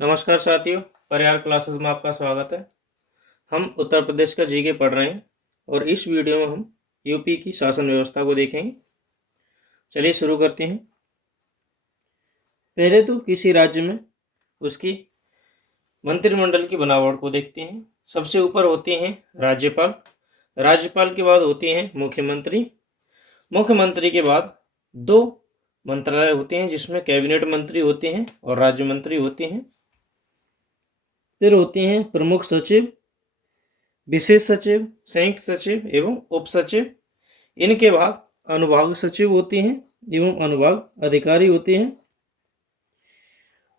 नमस्कार साथियों, परिहार क्लासेस में आपका स्वागत है। हम उत्तर प्रदेश का जीके पढ़ रहे हैं और इस वीडियो में हम यूपी की शासन व्यवस्था को देखेंगे। चलिए शुरू करते हैं। पहले तो किसी राज्य में उसकी मंत्रिमंडल की बनावट को देखते हैं। सबसे ऊपर होते हैं राज्यपाल। राज्यपाल के बाद होते हैं मुख्यमंत्री। मुख्यमंत्री के बाद दो मंत्रालय होते हैं जिसमें कैबिनेट मंत्री होते हैं और राज्य मंत्री होते हैं। फिर होते हैं प्रमुख सचिव, विशेष सचिव, संयुक्त सचिव एवं उप सचिव। इनके बाद अनुभाग सचिव होते हैं एवं अनुभाग अधिकारी होते हैं।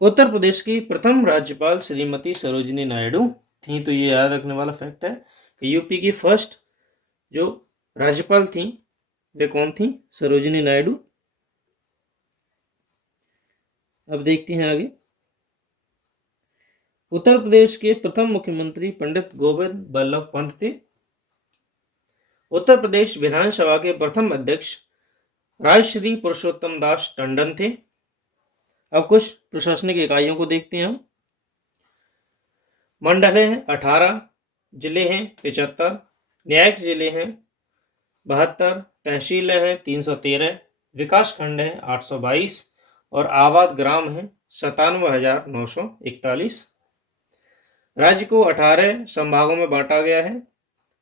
उत्तर प्रदेश की प्रथम राज्यपाल श्रीमती सरोजिनी नायडू थी। तो ये याद रखने वाला फैक्ट है कि यूपी की फर्स्ट जो राज्यपाल थी वे कौन थी? सरोजिनी नायडू। अब देखते हैं आगे। उत्तर प्रदेश के प्रथम मुख्यमंत्री पंडित गोविंद बल्लभ पंत थे। उत्तर प्रदेश विधानसभा के प्रथम अध्यक्ष राजश्री पुरुषोत्तम दास टंडन थे। अब कुछ प्रशासनिक इकाइयों को देखते हैं हम। मंडल हैं 18, जिले हैं 75, न्यायिक जिले हैं 72, तहसीलें हैं 313, विकास खंड हैं 822 और आबाद ग्राम हैं 97,941। राज्य को 18 संभागों में बांटा गया है।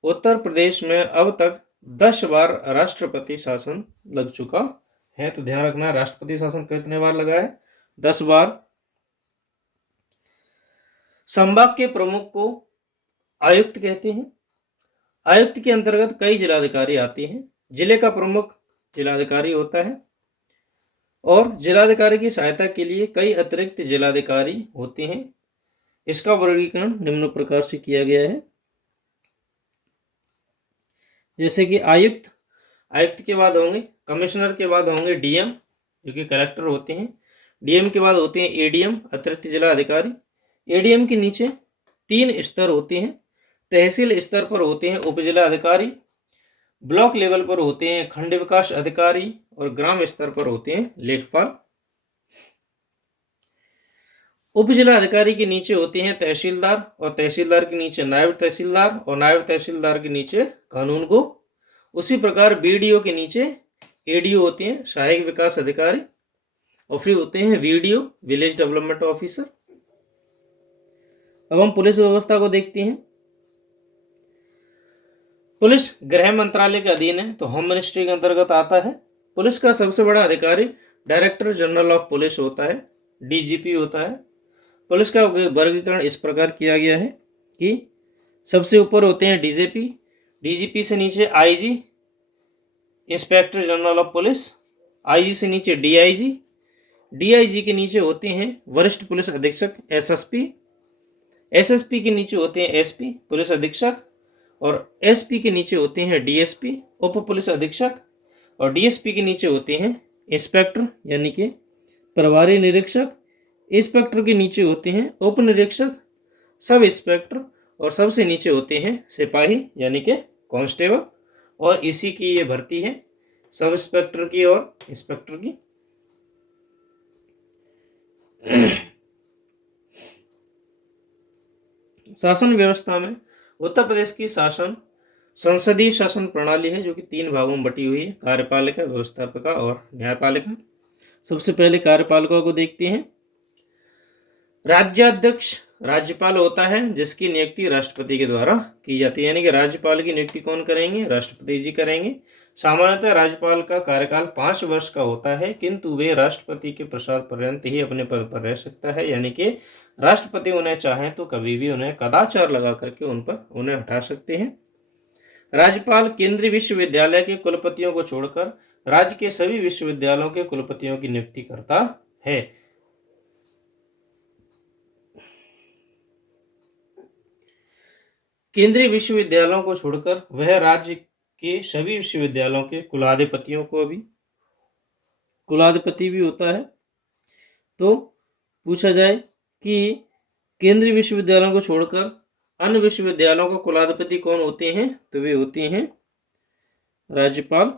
उत्तर प्रदेश में अब तक 10 बार राष्ट्रपति शासन लग चुका है। तो ध्यान रखना, राष्ट्रपति शासन कितने बार लगा है? 10 बार। संभाग के प्रमुख को आयुक्त कहते हैं। आयुक्त के अंतर्गत कई जिलाधिकारी आते हैं। जिले का प्रमुख जिलाधिकारी होता है और जिलाधिकारी की सहायता के लिए कई अतिरिक्त जिलाधिकारी होते हैं। इसका वर्गीकरण निम्न प्रकार से किया गया है। जैसे कि आयुक्त के बाद होंगे कमिश्नर, के बाद होंगे डीएम जो कि कलेक्टर होते हैं। डीएम के बाद होते हैं एडीएम, अतिरिक्त जिला अधिकारी। एडीएम के नीचे 3 स्तर होते हैं। तहसील स्तर पर होते हैं उप जिला अधिकारी, ब्लॉक लेवल पर होते हैं खंड विकास अधिकारी और ग्राम स्तर पर होते हैं लेखपाल। उप जिला अधिकारी के नीचे होते हैं तहसीलदार और तहसीलदार के नीचे नायब तहसीलदार और नायब तहसीलदार के नीचे कानून को। उसी प्रकार बीडीओ के नीचे एडीओ होते हैं सहायक विकास अधिकारी और फिर होते हैं वीडीओ विलेज डेवलपमेंट ऑफिसर। अब हम पुलिस व्यवस्था को देखते हैं। पुलिस गृह मंत्रालय के अधीन है, तो होम मिनिस्ट्री के अंतर्गत आता है। पुलिस का सबसे बड़ा अधिकारी डायरेक्टर जनरल ऑफ पुलिस होता है, डीजीपी होता है। पुलिस का वर्गीकरण इस प्रकार किया गया है कि सबसे ऊपर होते हैं डीजीपी, डीजीपी से नीचे IG, inspector general of police, IG से नीचे डीआईजी, डीआईजी के नीचे होते हैं वरिष्ठ पुलिस अधीक्षक एसएसपी, एसएसपी के नीचे होते हैं एसपी पुलिस अधीक्षक और एसपी के नीचे होते हैं डीएसपी उप पुलिस अधीक्षक और डीएसपी के नीचे होते हैं इंस्पेक्टर यानी कि प्रभारी निरीक्षक। इंस्पेक्टर के नीचे होते हैं उप निरीक्षक, सब इंस्पेक्टर और सबसे नीचे होते हैं सिपाही यानी कि कांस्टेबल। और इसी की ये भर्ती है सब इंस्पेक्टर की और इंस्पेक्टर की। शासन व्यवस्था में उत्तर प्रदेश की शासन संसदीय शासन प्रणाली है जो कि 3 भागों में बटी हुई है, कार्यपालिका, व्यवस्थापिका और न्यायपालिका। सबसे पहले कार्यपालिका को देखते हैं। राज्याध्यक्ष राज्यपाल होता है जिसकी नियुक्ति राष्ट्रपति के द्वारा की जाती है, यानी कि राज्यपाल की नियुक्ति कौन करेंगे? राष्ट्रपति जी करेंगे। सामान्यतः राज्यपाल का कार्यकाल 5 वर्ष का होता है, किंतु वे राष्ट्रपति के प्रसाद पर्यंत ही अपने पद पर रह सकता है, यानी कि राष्ट्रपति उन्हें चाहें तो कभी भी उन्हें कदाचार लगा करके उन्हें हटा सकते हैं। राज्यपाल केंद्रीय विश्वविद्यालय के कुलपतियों को छोड़कर राज्य के सभी विश्वविद्यालयों के कुलपतियों की नियुक्ति करता है। केंद्रीय विश्वविद्यालयों को छोड़कर वह राज्य के सभी विश्वविद्यालयों के कुलाधिपति भी होता है। तो पूछा जाए कि केंद्रीय विश्वविद्यालयों को छोड़कर अन्य विश्वविद्यालयों का कुलाधिपति कौन होते हैं? तो वे होते हैं राज्यपाल।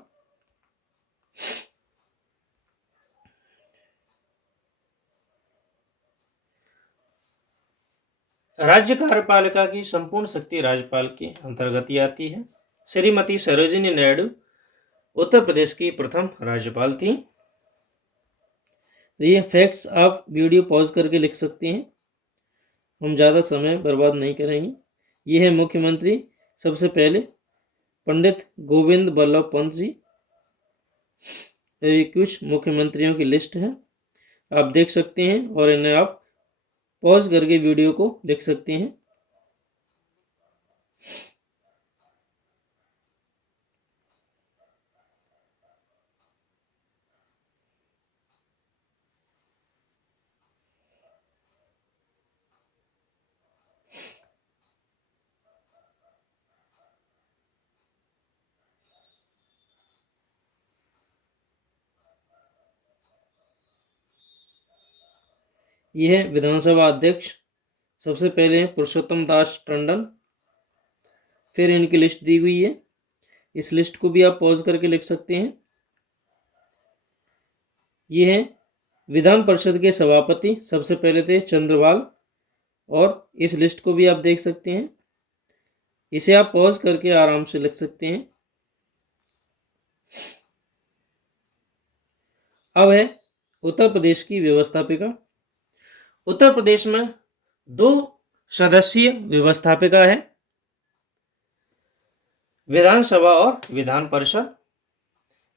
राज्य कार्यपालिका की संपूर्ण शक्ति राज्यपाल के अंतर्गत ही आती है। श्रीमती सरोजिनी नायडू उत्तर प्रदेश की प्रथम राज्यपाल थी। तो ये फैक्ट्स आप वीडियो पॉज करके लिख सकते हैं, हम ज़्यादा समय बर्बाद नहीं करेंगे। ये है मुख्यमंत्री सबसे पहले पंडित गोविंद बल्लभ पंत जी। ये कुछ मुख्यमंत्रियों की लिस्ट है, आप देख सकते हैं और इन्हें आप पॉज करके वीडियो को लिख सकते हैं। यह है विधानसभा अध्यक्ष, सबसे पहले पुरुषोत्तम दास टंडन, फिर इनकी लिस्ट दी हुई है, इस लिस्ट को भी आप पॉज करके लिख सकते हैं। ये है विधान परिषद के सभापति, सबसे पहले थे चंद्रपाल, और इस लिस्ट को भी आप देख सकते हैं, इसे आप पॉज करके आराम से लिख सकते हैं। अब है उत्तर प्रदेश की व्यवस्थापिका। उत्तर प्रदेश में 2 सदस्यीय व्यवस्थापिका है, विधानसभा और विधान परिषद।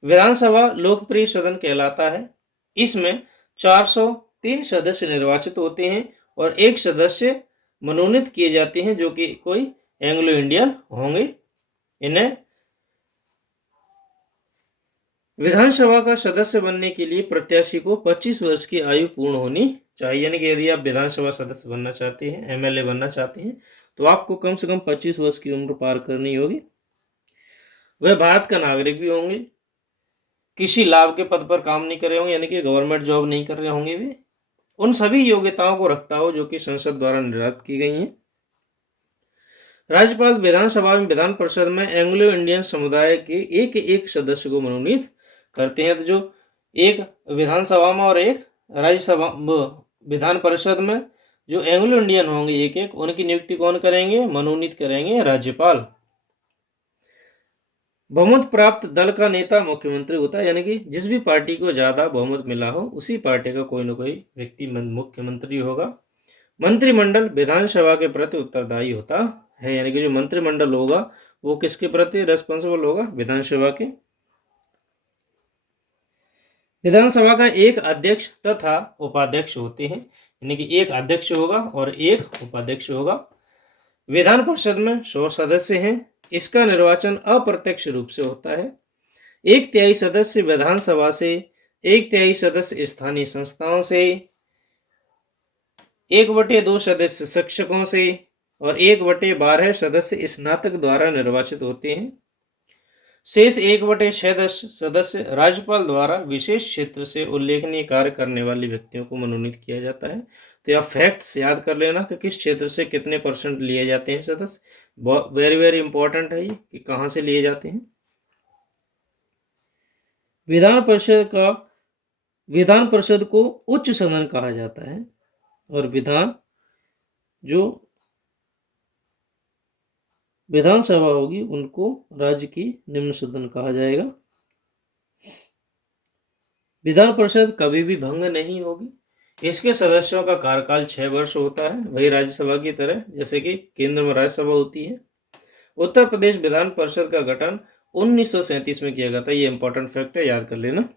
विधानसभा लोकप्रिय सदन कहलाता है, इसमें 403 सदस्य निर्वाचित होते हैं और 1 सदस्य मनोनीत किए जाते हैं जो कि कोई एंग्लो इंडियन होंगे। इन्हें विधानसभा का सदस्य बनने के लिए प्रत्याशी को 25 वर्ष की आयु पूर्ण होनी चाहिए, यानी कि यदि आप विधानसभा सदस्य बनना चाहते हैं, एमएलए बनना चाहते हैं, तो आपको कम से कम 25 वर्ष की उम्र पार करनी होगी। वह भारत का नागरिक भी होंगे, किसी लाभ के पद पर काम नहीं कर रहे होंगे, यानी कि गवर्नमेंट जॉब नहीं कर रहे होंगे, वे उन सभी योग्यताओं को रखता हो जो कि संसद द्वारा निर्धारित की गई हैं। राज्यपाल विधानसभा में विधान परिषद में एंग्लो इंडियन समुदाय के एक सदस्य को मनोनीत करते हैं। तो जो एक विधानसभा में और एक राज्यसभा विधान परिषद में जो एंग्लो इंडियन होंगे एक उनकी नियुक्ति कौन करेंगे? मनोनीत करेंगे राज्यपाल। बहुमत प्राप्त दल का नेता मुख्यमंत्री होता है, यानी कि जिस भी पार्टी को ज्यादा बहुमत मिला हो उसी पार्टी का कोई न कोई व्यक्ति मुख्यमंत्री होगा। मंत्रिमंडल विधानसभा के प्रति उत्तरदायी होता है, यानी कि जो मंत्रिमंडल होगा वो किसके प्रति रेस्पॉन्सिबल होगा? विधानसभा के। विधानसभा का एक अध्यक्ष तथा उपाध्यक्ष होते हैं, यानी कि एक अध्यक्ष होगा और एक उपाध्यक्ष होगा। विधान परिषद में 100 सदस्य हैं, इसका निर्वाचन अप्रत्यक्ष रूप से होता है। 1/3 सदस्य विधानसभा से, 1/3 सदस्य स्थानीय संस्थाओं से, 1/2 सदस्य शिक्षकों से और 1/12 सदस्य स्नातक द्वारा निर्वाचित होते हैं। शेष 1/6 सदस्य राज्यपाल द्वारा विशेष क्षेत्र से उल्लेखनीय कार्य करने वाले व्यक्तियों को मनोनीत किया जाता है। तो यह फैक्ट्स याद कर लेना कि किस क्षेत्र से कितने % लिए जाते हैं सदस्य, वेरी वेरी इंपॉर्टेंट है ये कि कहाँ से लिए जाते हैं। विधान परिषद को उच्च सदन कहा जाता है और विधानसभा होगी उनको राज्य की निम्न सदन कहा जाएगा। विधान परिषद कभी भी भंग नहीं होगी। इसके सदस्यों का कार्यकाल 6 वर्ष होता है, वही राज्यसभा की तरह, जैसे कि केंद्र में राज्यसभा होती है। उत्तर प्रदेश विधान परिषद का गठन 1937 में किया गया था, ये इंपॉर्टेंट फैक्ट है, याद कर लेना।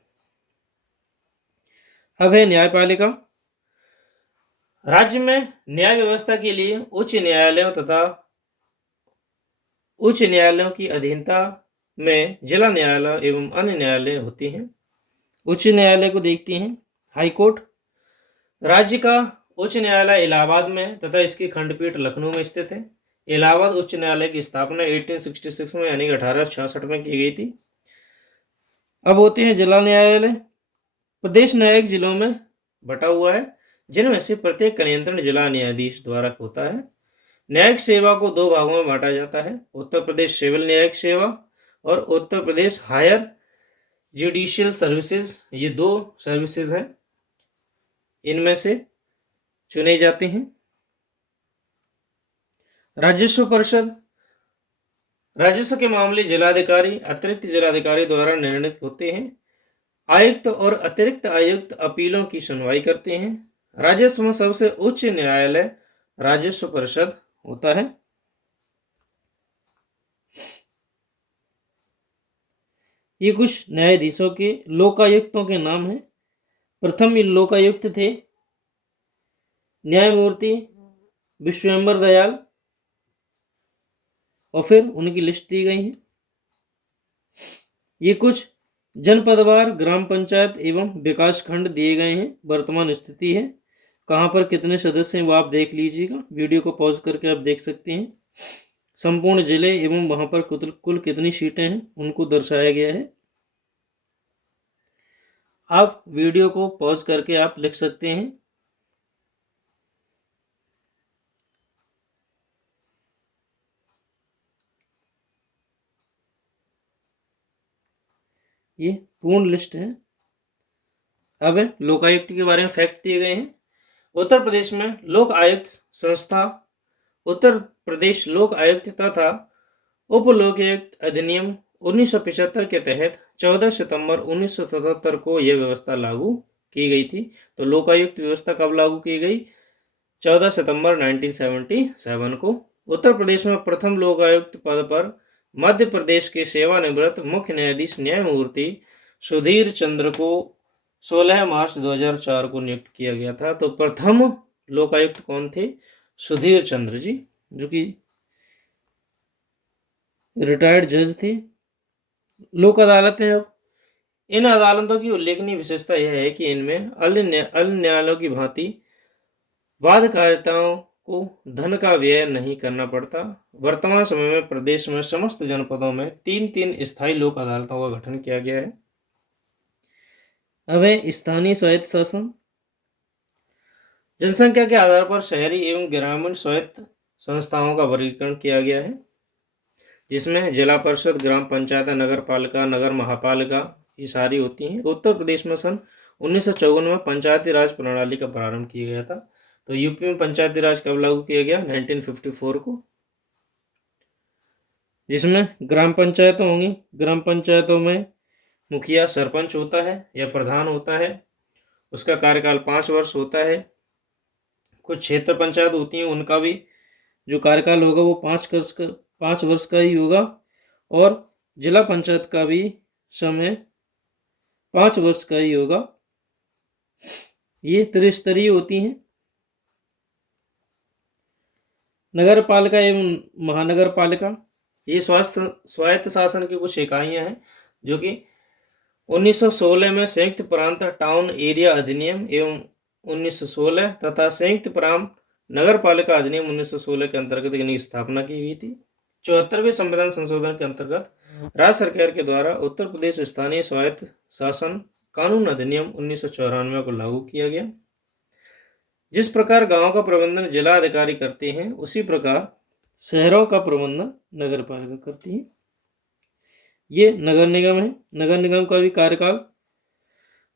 अब है न्यायपालिका। राज्य में न्याय व्यवस्था के लिए उच्च न्यायालयों तथा उच्च न्यायालयों की अधीनता में जिला न्यायालय एवं अन्य न्यायालय होते हैं। उच्च न्यायालय को देखते हैं, हाई कोर्ट। राज्य का उच्च न्यायालय इलाहाबाद में तथा इसकी खंडपीठ लखनऊ में स्थित है। इलाहाबाद उच्च न्यायालय की स्थापना 1866 में यानी 1866 में की गई थी। अब होते हैं जिला न्यायालय। प्रदेश न्यायिक जिलों में बटा हुआ है, जिनमें से प्रत्येक का नियंत्रण जिला न्यायाधीश द्वारा होता है। न्यायिक सेवा को 2 भागों में बांटा जाता है, उत्तर प्रदेश सिविल न्यायिक सेवा और Uttar Pradesh higher judicial services. ये 2 सर्विसेज हैं, इनमें से चुने जाते हैं। राजस्व परिषद, राजस्व के मामले जिलाधिकारी, अतिरिक्त जिलाधिकारी द्वारा निर्णित होते हैं। आयुक्त और अतिरिक्त आयुक्त अपीलों की सुनवाई करते हैं। राजस्व में सबसे उच्च न्यायालय राजस्व परिषद होता है। ये कुछ न्यायाधीशों के लोकायुक्तों के नाम हैं। प्रथम लोकायुक्त थे न्यायमूर्ति विश्वेंबर दयाल, और फिर उनकी लिस्ट दी गई है। ये कुछ जनपदवार ग्राम पंचायत एवं विकास खंड दिए गए हैं। वर्तमान स्थिति है, कहाँ पर कितने सदस्य हैं वो आप देख लीजिएगा, वीडियो को पॉज करके आप देख सकते हैं। संपूर्ण जिले एवं वहां पर कुल कितनी सीटें हैं उनको दर्शाया गया है। आप वीडियो को पॉज करके आप लिख सकते हैं। ये पूर्ण लिस्ट है। अब लोकायुक्त के बारे में फैक्ट दिए गए हैं। उत्तर प्रदेश में लोक आयुक्त संस्था उत्तर प्रदेश लोक आयुक्त तथा उप लोकायुक्त अधिनियम 1975 के तहत 14 सितंबर 1977 को यह व्यवस्था लागू की गई थी। तो लोकायुक्त व्यवस्था कब लागू की गई? 14 सितंबर 1977 को। उत्तर प्रदेश में प्रथम लोकायुक्त पद पर मध्य प्रदेश के सेवानिवृत्त मुख्य न्यायाधीश न्यायमूर्ति सुधीर चंद्र को 16 मार्च 2004 को नियुक्त किया गया था। तो प्रथम लोकायुक्त कौन थे? सुधीर चंद्र जी, जो कि रिटायर्ड जज थे। लोक अदालतें, इन अदालतों की उल्लेखनीय विशेषता यह है कि इनमें अन्य न्यायालयों की भांति वादकारिताओं को धन का व्यय नहीं करना पड़ता। वर्तमान समय में प्रदेश में समस्त जनपदों में 3-3 स्थायी लोक अदालतों का गठन किया गया है। अब है स्थानीय स्वायत्त शासन। जनसंख्या के आधार पर शहरी एवं ग्रामीण स्वायत्त संस्थाओं का वर्गीकरण किया गया है, जिसमें जिला परिषद, ग्राम पंचायत, नगर पालिका, नगर महापालिका ये सारी होती हैं। उत्तर प्रदेश में सन 1954 में पंचायती राज प्रणाली का प्रारंभ किया गया था। तो यूपी में पंचायती राज कब लागू किया गया? 1954 को, जिसमें ग्राम पंचायतें होंगी। ग्राम पंचायतों में मुखिया सरपंच होता है या प्रधान होता है, उसका कार्यकाल 5 वर्ष होता है। कुछ क्षेत्र पंचायत होती हैं, उनका भी जो कार्यकाल होगा वो 5 वर्ष का ही होगा, और जिला पंचायत का भी समय 5 वर्ष का ही होगा। ये त्रिस्तरीय होती हैं। नगर पालिका एवं महानगर पालिका ये स्वायत्त शासन की कुछ इकाइयां हैं, जो कि 1916 में संयुक्त प्रांत टाउन एरिया अधिनियम एवं 1916 तथा संयुक्त प्रांत नगर पालिका अधिनियम 1916 के अंतर्गत इनकी स्थापना की गई थी। 74वें संविधान संशोधन के अंतर्गत राज्य सरकार के द्वारा उत्तर प्रदेश स्थानीय स्वायत्त शासन कानून अधिनियम 1994 को लागू किया गया। जिस प्रकार गांव का प्रबंधन जिला अधिकारी करते हैं, उसी प्रकार शहरों का प्रबंधन नगर पालिका करती है। ये नगर निगम है। नगर निगम का भी कार्यकाल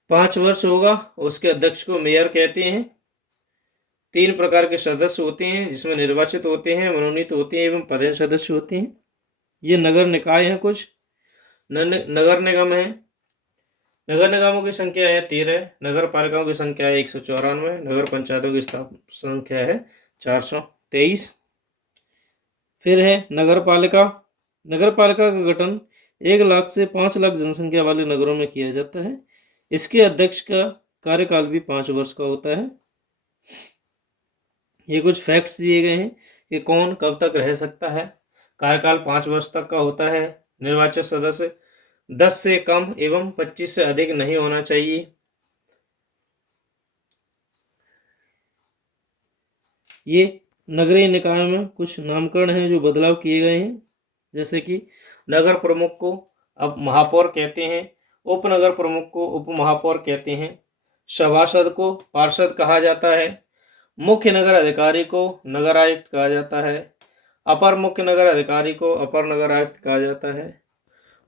5 वर्ष होगा। उसके अध्यक्ष को मेयर कहते हैं। 3 प्रकार के सदस्य होते हैं, जिसमें निर्वाचित होते हैं, मनोनीत होते हैं एवं पदेन सदस्य होते हैं। ये नगर निकाय हैं। कुछ नगर निगम है। नगर निगमों की संख्या है 13, नगर पालिकाओं की संख्या है 194, नगर पंचायतों की संख्या है 423। फिर है नगर पालिका। नगर पालिका का गठन 1 लाख से 5 लाख जनसंख्या वाले नगरों में किया जाता है। इसके अध्यक्ष का कार्यकाल भी 5 वर्ष का होता है। ये कुछ फैक्ट्स दिए गए हैं कि कौन कब तक रह सकता है। कार्यकाल 5 वर्ष तक का होता है। निर्वाचित सदस्य 10 से कम एवं 25 से अधिक नहीं होना चाहिए। ये नगरीय निकाय में कुछ नामकरण हैं जो बदलाव किए गए हैं, जैसे कि नगर प्रमुख को अब महापौर कहते हैं, उपनगर प्रमुख को उप महापौर कहते हैं, सभासद को पार्षद कहा जाता है, मुख्य नगर अधिकारी को नगर आयुक्त कहा जाता है, अपर मुख्य नगर अधिकारी को अपर नगर आयुक्त कहा जाता है,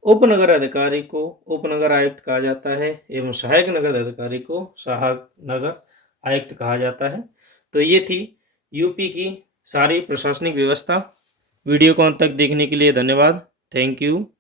उपनगर अधिकारी को उपनगर आयुक्त कहा जाता है एवं सहायक नगर अधिकारी को सहायक नगर आयुक्त कहा जाता है। तो ये थी यूपी की सारी प्रशासनिक व्यवस्था। वीडियो को अंत तक देखने के लिए धन्यवाद। Thank you.